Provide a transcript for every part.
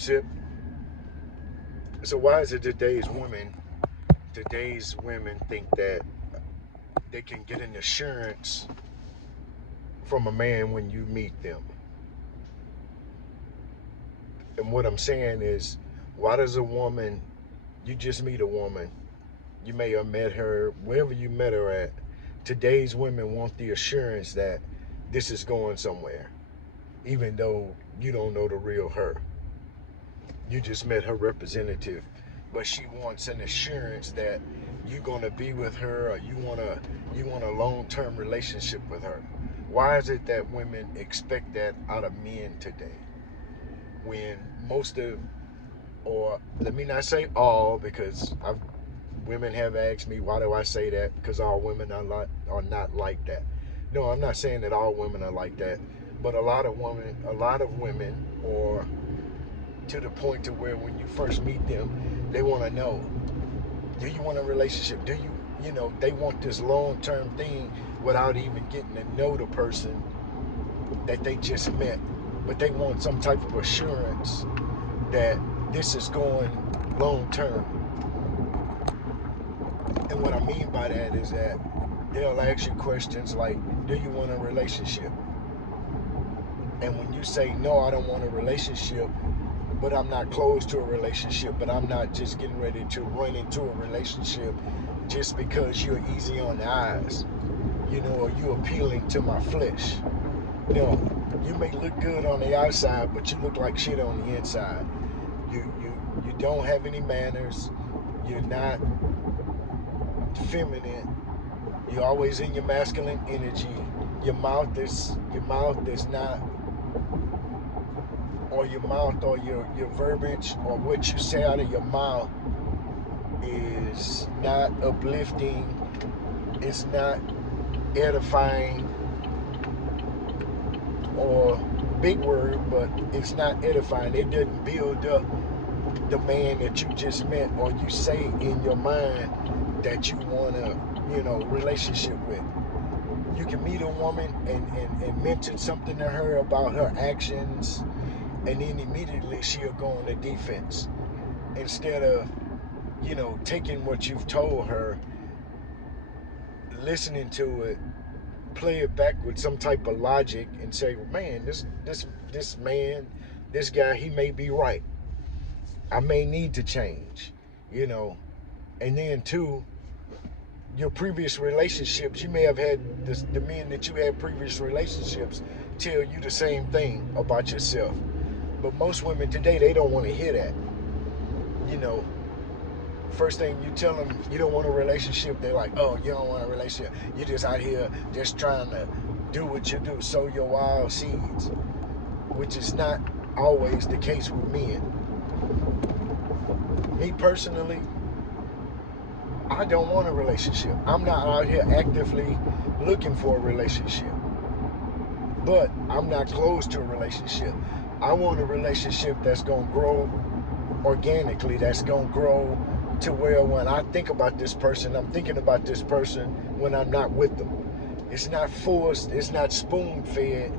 So why is it today's women think that they can get an assurance from a man when you meet them? And what I'm saying is, why does a woman, you just meet a woman, you may have met her wherever you met her at. Today's women want the assurance that this is going somewhere, even though you don't know the real her. You just met her representative, but she wants an assurance that you're gonna be with her, or you want a long-term relationship with her. Why is it that women expect that out of men today? When most of, or let me not say all, because women have asked me, why do I say that? Because all women are not like that. No, I'm not saying that all women are like that, but a lot of women, or to the point to where when you first meet them, they want to know, do you want a relationship? Do you, they want this long-term thing without even getting to know the person that they just met. But they want some type of assurance that this is going long-term. And what I mean by that is that they'll ask you questions like, do you want a relationship? And when you say, no, I don't want a relationship, but I'm not close to a relationship, but I'm not just getting ready to run into a relationship just because you're easy on the eyes, or you appealing to my flesh. You may look good on the outside, but you look like shit on the inside. You don't have any manners. You're not feminine. You're always in your masculine energy. Your mouth is not, or your mouth, or your verbiage, or what you say out of your mouth is not uplifting. It's not edifying, or big word, but it's not edifying. It doesn't build up the man that you just met, or you say in your mind that you want a relationship with. You can meet a woman and mention something to her about her actions, and then immediately she'll go on the defense instead of taking what you've told her, listening to it, play it back with some type of logic, and say, man, this man, this guy, he may be right. I may need to change, you know. And then two, your previous relationships, you may have had the men that you had previous relationships tell you the same thing about yourself. But most women today, they don't want to hear that. You know, first thing you tell them you don't want a relationship, they're like, oh, you don't want a relationship. You're just out here just trying to do what you do, sow your wild seeds, which is not always the case with men. Me personally, I don't want a relationship. I'm not out here actively looking for a relationship. But I'm not close to a relationship. I want a relationship that's going to grow organically, that's going to grow to where when I think about this person, I'm thinking about this person when I'm not with them. It's not forced, it's not spoon fed,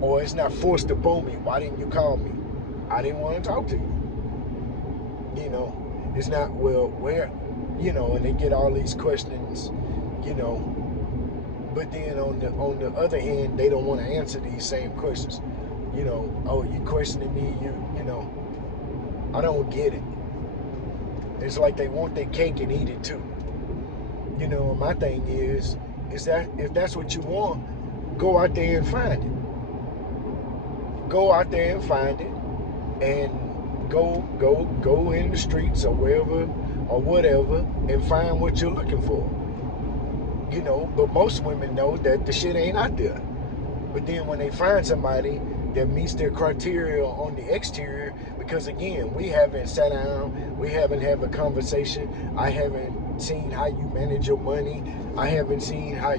or it's not forced upon me. Why didn't you call me? I didn't want to talk to you. You know, it's not, well, where, and they get all these questions, you know, but then on the other hand, they don't want to answer these same questions. Oh, you questioning me, I don't get it. It's like they want their cake and eat it too. My thing is that if that's what you want, go out there and find it. Go out there and find it, and go in the streets or wherever or whatever, and find what you're looking for. But most women know that the shit ain't out there. But then when they find somebody that meets their criteria on the exterior, because again, we haven't sat down, we haven't had a conversation, I haven't seen how you manage your money, I haven't seen how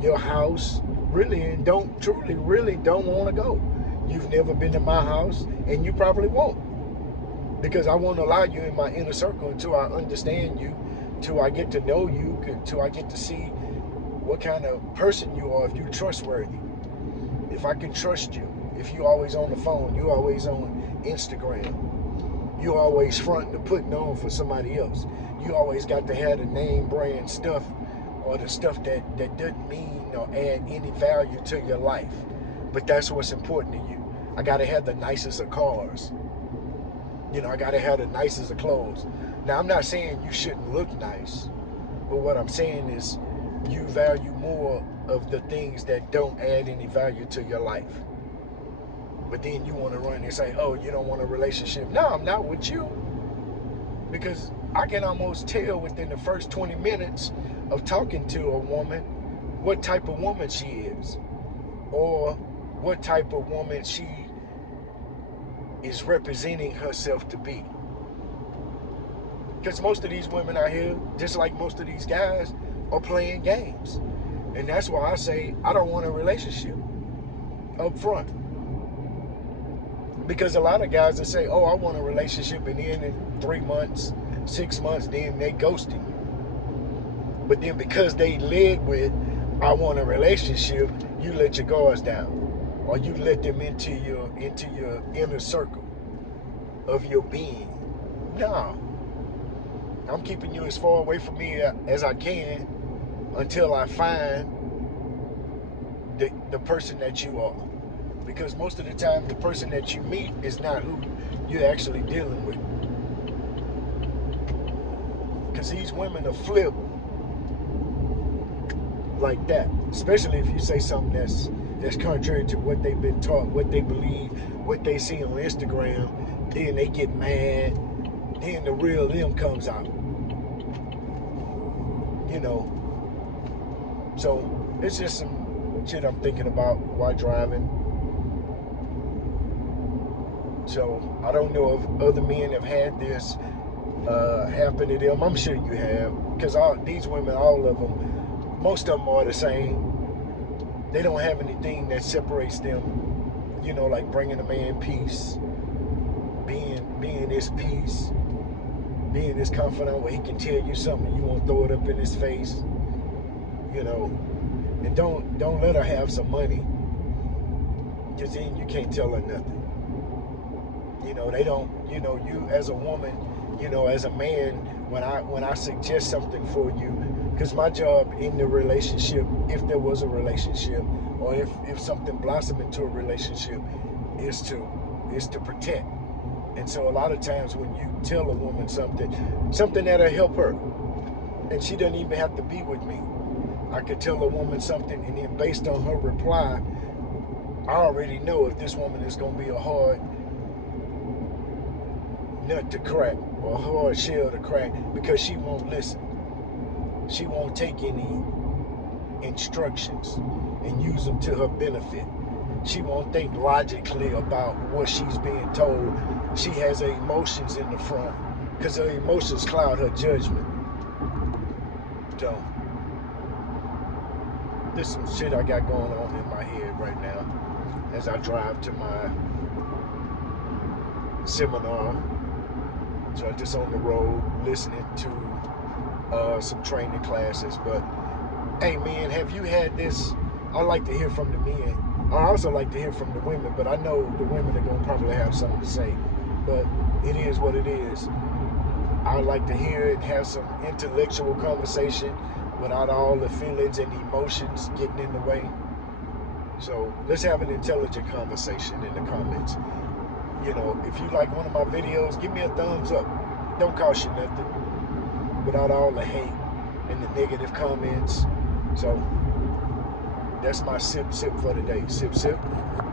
your house, really, and don't truly, really don't want to go. You've never been to my house, and you probably won't. Because I won't allow you in my inner circle until I understand you, till I get to know you, until I get to see what kind of person you are, if you're trustworthy, if I can trust you. If you always on the phone, you always on Instagram, you always fronting to putting on for somebody else. You always got to have the name brand stuff or the stuff that doesn't mean or add any value to your life. But that's what's important to you. I gotta have the nicest of cars. I gotta have the nicest of clothes. Now, I'm not saying you shouldn't look nice, but what I'm saying is you value more of the things that don't add any value to your life. But then you want to run and say, oh, you don't want a relationship. No, I'm not with you. Because I can almost tell within the first 20 minutes of talking to a woman what type of woman she is, or what type of woman she is representing herself to be. Because most of these women out here, just like most of these guys, are playing games. And that's why I say I don't want a relationship up front. Because a lot of guys that say, oh, I want a relationship, and then in 3 months, 6 months, then they ghosting you. But then because they led with, I want a relationship, you let your guards down. Or you let them into your inner circle of your being. No. I'm keeping you as far away from me as I can until I find the person that you are. Because most of the time, the person that you meet is not who you're actually dealing with. Because these women are flip like that. Especially if you say something that's contrary to what they've been taught, what they believe, what they see on Instagram. Then they get mad. Then the real them comes out. So it's just some shit I'm thinking about while driving. So I don't know if other men have had this happen to them. I'm sure you have, because these women, all of them, most of them are the same. They don't have anything that separates them, like bringing a man peace, being his peace, being his confidant where he can tell you something, you won't throw it up in his face, and don't let her have some money, because then you can't tell her nothing. They don't, you as a woman, as a man, when I suggest something for you, because my job in the relationship, if there was a relationship, or if something blossomed into a relationship, is to protect. And so a lot of times when you tell a woman something that'll help her, and she doesn't even have to be with me, I could tell a woman something, and then based on her reply, I already know if this woman is going to be a hard nut to crack or a hard shell to crack, because she won't listen. She won't take any instructions and use them to her benefit. She won't think logically about what she's being told. She has her emotions in the front, because her emotions cloud her judgment. So there's some shit I got going on in my head right now as I drive to my seminar. So I'm just on the road listening to some training classes. But hey, man, have you had this? I like to hear from the men. I also like to hear from the women, but I know the women are going to probably have something to say. But it is what it is. I like to hear it, have some intellectual conversation without all the feelings and emotions getting in the way. So let's have an intelligent conversation in the comments. If you like one of my videos, give me a thumbs up. Don't cost you nothing. Without all the hate and the negative comments. So that's my sip for today. Sip.